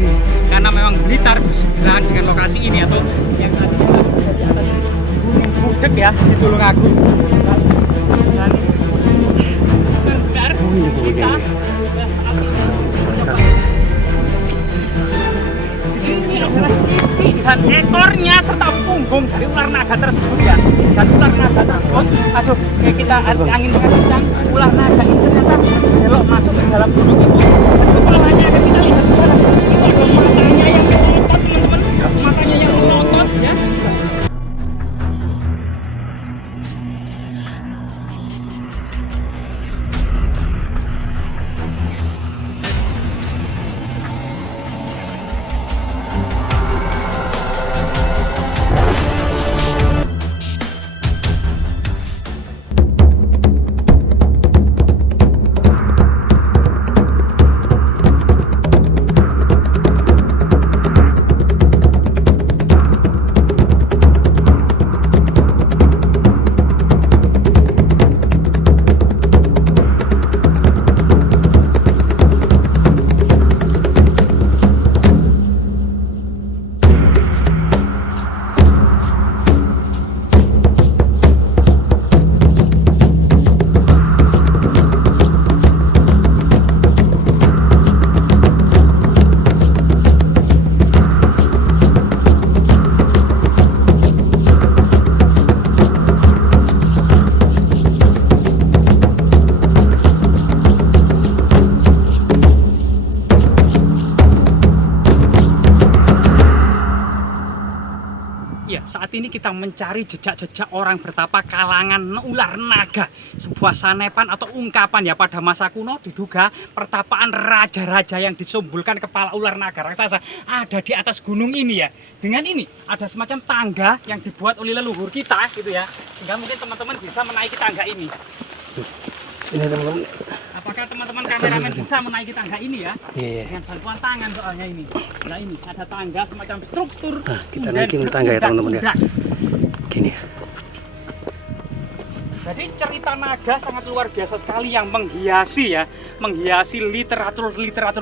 ini, karena memang Blitar bersebelahan dengan lokasi ini atau yang tadi kita berada di atas Gunung Budek ya di Tulungagung. Dan benar kita di sini adalah sisi dan ekornya serta punggung dari ular naga tersebut ya. Dan ular naga tersebut, aduh, kayak kita angin kencang, ular naga ini ternyata belok masuk ke dalam gunung itu. Dan kepalanya akan kita lihat di sana. Itu ada matanya yang melotot teman-teman, matanya yang melotot ya. Ya, saat ini kita mencari jejak-jejak orang bertapa kalangan ular naga. Sebuah sanepan atau ungkapan ya pada masa kuno diduga pertapaan raja-raja yang disumbulkan kepala ular naga raksasa ada di atas gunung ini ya. Dengan ini ada semacam tangga yang dibuat oleh leluhur kita gitu ya. Sehingga mungkin teman-teman bisa menaiki tangga ini. Ini teman-teman. Apakah teman-teman kameramen bisa menaiki tangga ini ya? Iya. Dengan bantuan tangan soalnya ini. Nah ini ada tangga semacam struktur. Nah, kita naikin tangga ya teman-teman ya. Gini ya. Jadi cerita naga sangat luar biasa sekali yang menghiasi literatur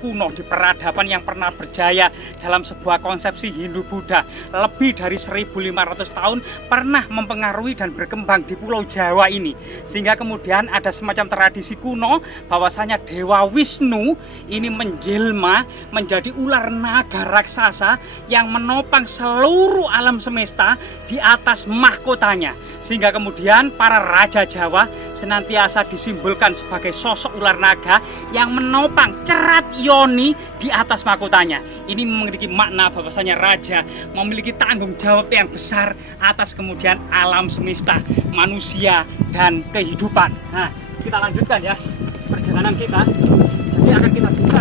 kuno di peradaban yang pernah berjaya dalam sebuah konsepsi Hindu-Buddha. Lebih dari 1500 tahun pernah mempengaruhi dan berkembang di Pulau Jawa ini. Sehingga kemudian ada semacam tradisi kuno bahwasanya Dewa Wisnu ini menjelma menjadi ular naga raksasa yang menopang seluruh alam semesta di atas mahkotanya. Sehingga kemudian para raja Jawa senantiasa disimbolkan sebagai sosok ular naga yang menopang cerat yoni di atas mahkotanya. Ini memiliki makna bahwasanya raja memiliki tanggung jawab yang besar atas kemudian alam semesta, manusia, dan kehidupan. Nah, kita lanjutkan ya perjalanan kita. Jadi akan kita bisa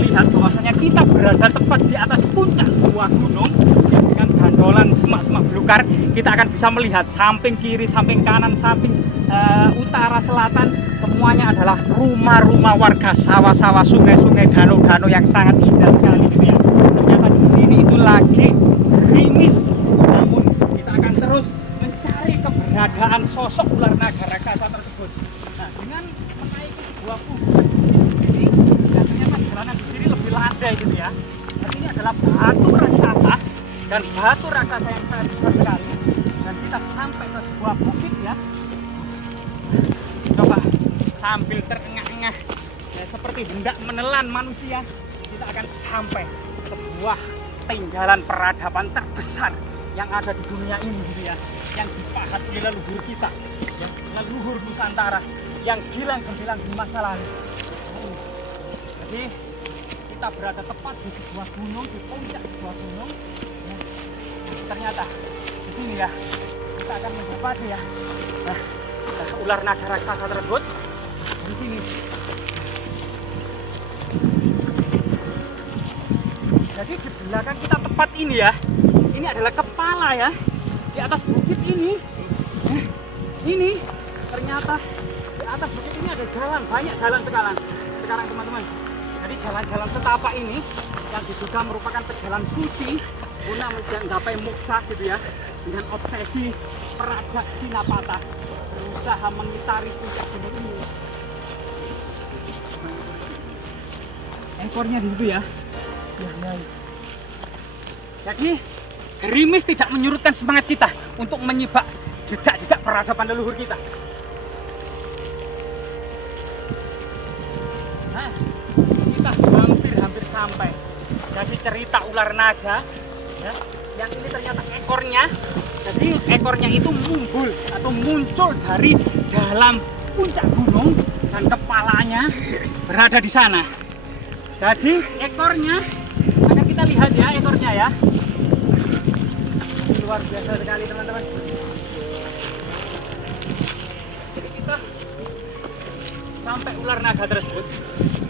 lihat bahwasanya kita berada tepat di atas puncak sebuah gunung yang dengan gandolan semak-semak belukar. Kita akan bisa melihat samping kiri, samping kanan, samping utara, selatan, semuanya adalah rumah-rumah warga, sawah-sawah, sungai-sungai, danau-danau yang sangat indah sekali gitu ya. Ternyata di sini itu lagi gerimis, namun kita akan terus mencari keberadaan sosok ular naga raksasa tersebut. Nah, dengan menaiki sebuah kuburan ini, dan ternyata jalanan di sini lebih landai gitu ya. Dan ini adalah batu raksasa, dan batu raksasa yang sangat besar sekali. Dan kita sampai ke sebuah bukit ya. Coba sambil terengah-engah seperti hendak menelan manusia, kita akan sampai sebuah tinggalan peradaban terbesar yang ada di dunia ini gitu ya, yang dipahat oleh leluhur kita ya, leluhur Nusantara yang gilang gemilang di masa lalu. Jadi kita berada tepat di sebuah gunung, di puncak sebuah gunung. Ternyata di sini ya kita akan mendapati ya ular naga raksasa tersebut di sini. Jadi di belakang kita tepat ini ya, ini adalah kepala ya di atas bukit ini. Ini ternyata di atas bukit ini ada jalan, banyak jalan sekarang teman-teman. Jadi jalan-jalan setapak ini yang diduga merupakan pejalan suci guna menggapai moksa gitu ya, dengan obsesi peradak Sinapata berusaha mengitari puncak gunung ini. Ekornya di situ ya. Jadi gerimis tidak menyurutkan semangat kita untuk menyibak jejak-jejak peradaban leluhur kita. Nah, kita hampir sampai. Jadi cerita ular naga, ya, yang ini ternyata ekornya. Jadi ekornya itu muncul dari dalam puncak gunung dan kepalanya berada di sana. Jadi ekornya akan kita lihat ya, ekornya ya. Luar biasa sekali teman-teman. Jadi kita sampai ular naga tersebut.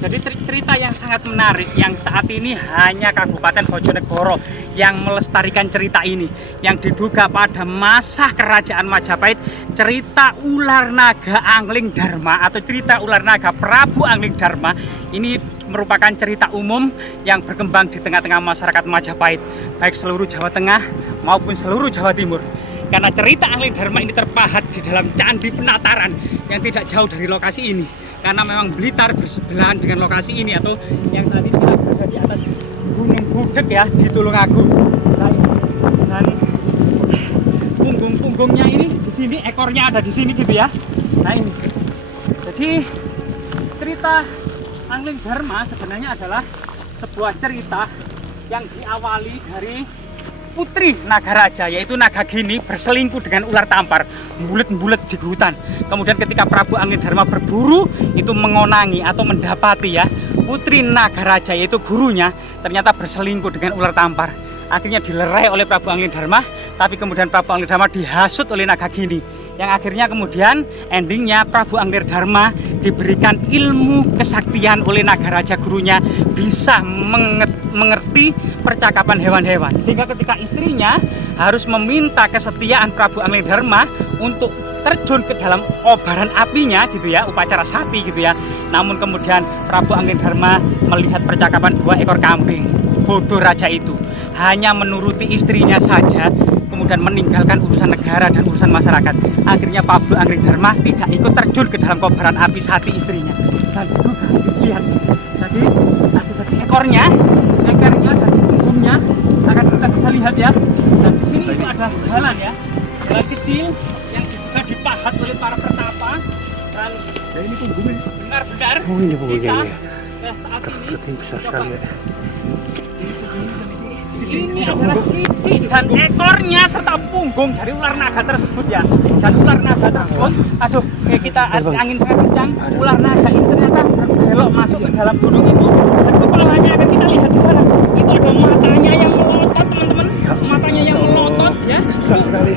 Jadi cerita yang sangat menarik yang saat ini hanya Kabupaten Bojonegoro yang melestarikan cerita ini, yang diduga pada masa kerajaan Majapahit, cerita ular naga Angling Dharma atau cerita ular naga Prabu Angling Dharma ini merupakan cerita umum yang berkembang di tengah-tengah masyarakat Majapahit, baik seluruh Jawa Tengah maupun seluruh Jawa Timur. Karena cerita Angling Dharma ini terpahat di dalam Candi Penataran yang tidak jauh dari lokasi ini. Karena memang Blitar bersebelahan dengan lokasi ini, atau yang saat ini kita berada di atas Gunung Budek ya, di Tulungagung. Dan punggung-punggungnya ini di sini, ekornya ada di sini gitu ya. Nah ini. Jadi cerita Angling Dharma sebenarnya adalah sebuah cerita yang diawali dari putri naga raja, yaitu Nagagini berselingkuh dengan ular tampar, bulet-bulet di hutan. Kemudian ketika Prabu Angling Dharma berburu, itu mengonangi atau mendapati ya putri naga raja, yaitu gurunya, ternyata berselingkuh dengan ular tampar. Akhirnya dilerai oleh Prabu Angling Dharma, tapi kemudian Prabu Angling Dharma dihasut oleh Nagagini, yang akhirnya kemudian endingnya Prabu Angling Dharma diberikan ilmu kesaktian oleh naga raja gurunya, bisa mengerti percakapan hewan-hewan, sehingga ketika istrinya harus meminta kesetiaan Prabu Angling Dharma untuk terjun ke dalam kobaran apinya gitu ya, upacara sati gitu ya. Namun kemudian Prabu Angling Dharma melihat percakapan 2 ekor kambing, bodoh raja itu hanya menuruti istrinya saja, kemudian meninggalkan urusan negara dan urusan masyarakat. Akhirnya Prabu Angling Dharma tidak ikut terjun ke dalam kobaran api sati istrinya. Dan lihat, jadi akibat ekornya dan punggungnya akan kita bisa lihat ya. Dan di sini itu ada jalan ya, jalan kecil yang juga dipahat oleh para pertapa. Dan ini punggungnya. Benar-benar Ini punggungnya kita saat ini besar sekali ya. di sini adalah sisi dan ekornya serta punggung dari ular naga tersebut ya. Dan ular naga tersebut, aduh, kita angin sangat kencang. Ular naga ini ternyata berbelok masuk ke dalam gunung itu, dan kepalanya akan kita lihat di sana. Itu ada matanya yang melotot, teman-teman. Matanya yang melotot ya.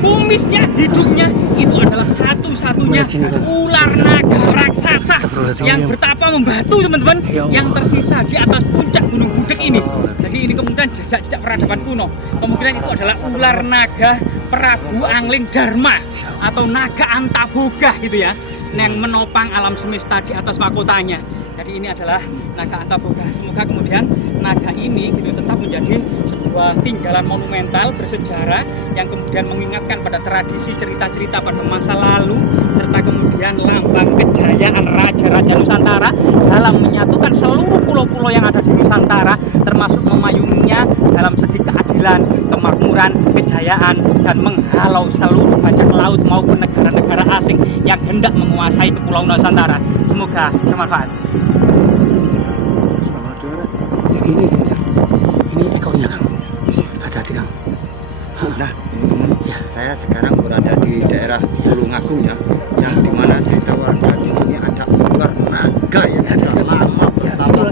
Kumisnya, hidungnya itu adalah satu-satunya ular naga raksasa yang bertapa membatu, teman-teman, yang tersisa di atas puncak Gunung Budek ini. Jadi ini kemudian jejak-jejak peradaban kuno. Kemungkinan itu adalah ular naga Prabu Angling Dharma atau naga Antaboga gitu ya, yang menopang alam semesta di atas mahkotanya. Jadi ini adalah naga Antaboga. Semoga kemudian naga ini gitu tetap menjadi sebuah tinggalan monumental bersejarah yang kemudian mengingatkan pada tradisi cerita-cerita pada masa lalu, serta kemudian lambang kejayaan raja-raja Nusantara dalam menyatukan seluruh pulau-pulau yang ada di Nusantara, termasuk memayunginya dalam segi keadilan, kemakmuran, kejayaan, dan menghalau seluruh bajak laut maupun negara-negara asing yang hendak menguasai kepulauan Nusantara. Semoga bermanfaat. Ini ekornya Kang. Hati-hati Kang. Nah teman-teman, saya sekarang berada di daerah Tulungagung ya, yang dimana cerita warga di sini ada ular naga yang sudah lama bertapa.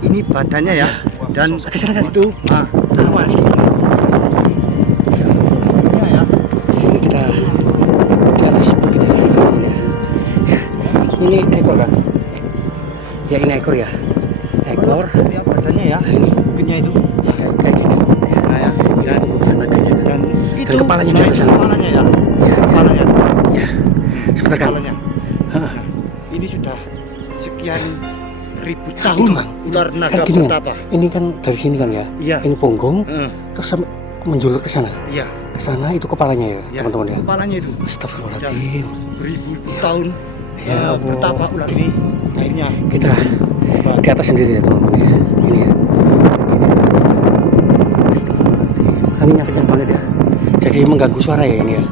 Ini badannya ya, dan itu Awas. Ini kita di atas bukit ya. Ini ekor kan? Ya ini ekor ya. Ekor. lihat badannya ya, Ini bukitnya itu. kayak gini. Nah ya, dan itu kepalanya di atas sana. kepalanya ya, kepalanya. Ya. Sebentar Kang. Kepalanya. Ini sudah sekian ribu Itu, tahun Kang. ular naga Kan gini kan? bertapa. Ini kan dari sini kan ya. Iya. Ini punggung, Heeh. terus sampai menjulur ke sana. Iya. Ke sana itu kepalanya ya, Ya, teman-teman ya. kepalanya itu. Astagfirullahaladzim. Beribu-ribu tahun Ya Allah. bertapa ular ini, akhirnya Kita di atas sendiri ya teman-teman ya. Ini ya. Gini. Astagfirullahaladzim. Anginnya kencang banget ya. Jadi mengganggu suara ya ini ya.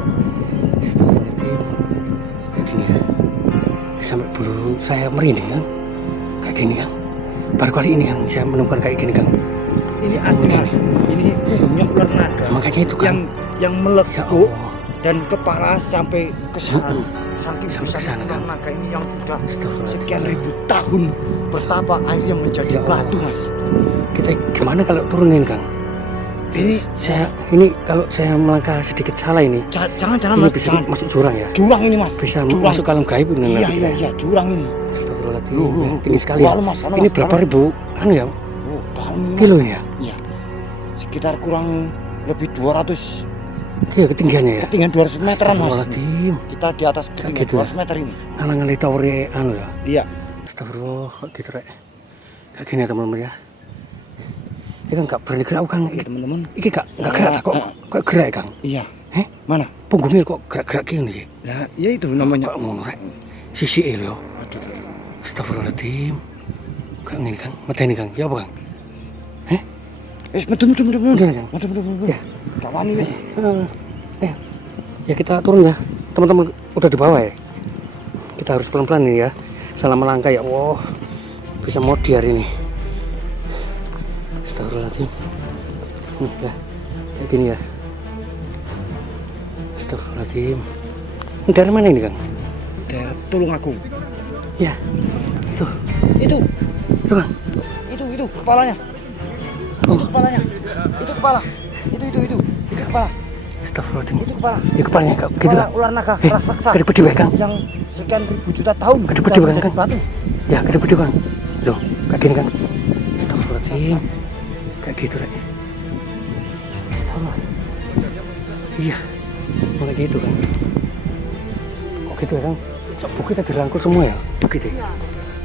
Astagfirullahaladzim. Kayak gini ya. Sampai bulu saya merinding kan. Kayak gini kan. Baru kali ini yang saya menemukan kayak gini kan. Ini asli Mas. Ini punggungnya ular naga. Makanya itu kan. Yang Ya melekuk Allah. dan kepala sampai ke sana. Saking Sampai besar kesana, ular kan? naga ini yang sudah Astagfirullahaladzim. sekian ribu tahun bertapa akhirnya menjadi Ya Allah. batu Mas. Kita gimana kalau turunin Kang? Ini kalau saya melangkah sedikit salah ini. Jangan Ini Mas, bisa jangan. masuk jurang ya. Jurang ini Mas. Bisa Jurang. masuk ke alam gaib ini nanti kita. Iya, jurang ini. Astagfirullahaladzim. Loh, Tinggi sekali ya. wah, Mas, Ini Mas, berapa Mas. ribu anu ya? Oh, dalam ini. Mas. Kilo ini ya? Iya. Sekitar kurang lebih 200 Iya ketinggiannya ya. ketinggian 200 meteran Mas. Astagfirullahaladzim. Kita di atas ketinggian gitu ya? 200 meter ini. Ngalang-ngalih towernya anu ya. Iya. Astagfirullah gitu rek. Kayak gini ya teman-teman ya. Ini kan gak berani gerak Kang. Oke teman-teman. Iki gak gerak tak kok. Kok gerak ya Kang? Iya. Heh? Mana? Punggungnya kok gerak-gerak gini ya? Nah, ya itu namanya. Kok ngono rek. Sisi lho. Aduh. Astagfirullahaladzim. Kayak gini Kang. Medeni Kang. Ya apa Kang? Heh? Medun. Medun, Kang? Medun. Ya. Gak wani wis. Ya kita turun ya. Teman-teman udah di bawah ya. Kita harus pelan-pelan ini ya. Salah melangkah ya. Wow. Bisa modi hari ini. Astagfirullahaladzim. Ya. Kayak gini ya. Astagfirullahaladzim. Ini dari mana ini Kang? Daerah Tulungagung. Ya. Itu. Itu Kang. itu kepalanya. Itu kepalanya. Itu kepala. Itu kepala. Astagfirullahaladzim. Itu kepala. Ya kepalanya Kang. Gitu Kepala Kang. ular naga Eh, raksasa. gede-gede wae, Kang. Yang sekian ribu juta tahun. Gede-gede sudah Kang, menjadi Kang. batu. Ya gede-gede Kang. Loh, kayak gini Kang. Astagfirullahaladzim. Kayak gitu rek. Astagfirullah. Iya. Malah gitu Kang. Kok gitu ya Kang? Sok buku kita dirangkul semua ya? Begitu ya?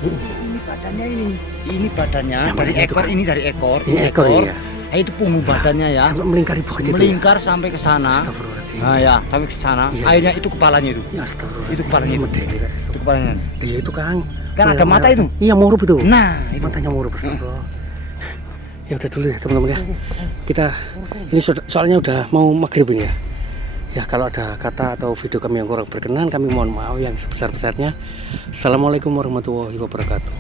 Ini badannya ini. Ini badannya Yang dari badannya itu, ekor Kang. ini dari ekor. Ini ekor ini ya? Nah, itu punggung badannya ya. Sampai melingkari bukit itu ya? Melingkar sampai ke sana. Astagfirullahaladzim. Nah ya, sampai ke sana. Iya. Akhirnya itu kepalanya itu. Ya astagfirullahaladzim. Itu kepalanya itu. Medeni, Kak. Itu kepalanya. Iya itu Kang. Kan ada mata itu. Iya murup itu. Nah, itu. Matanya murup astagfirullah. Ya udah dulu ya teman-teman ya. Kita ini soalnya udah mau maghrib ini ya. Ya kalau ada kata atau video kami yang kurang berkenan kami mohon maaf yang sebesar-besarnya. Assalamualaikum warahmatullahi wabarakatuh.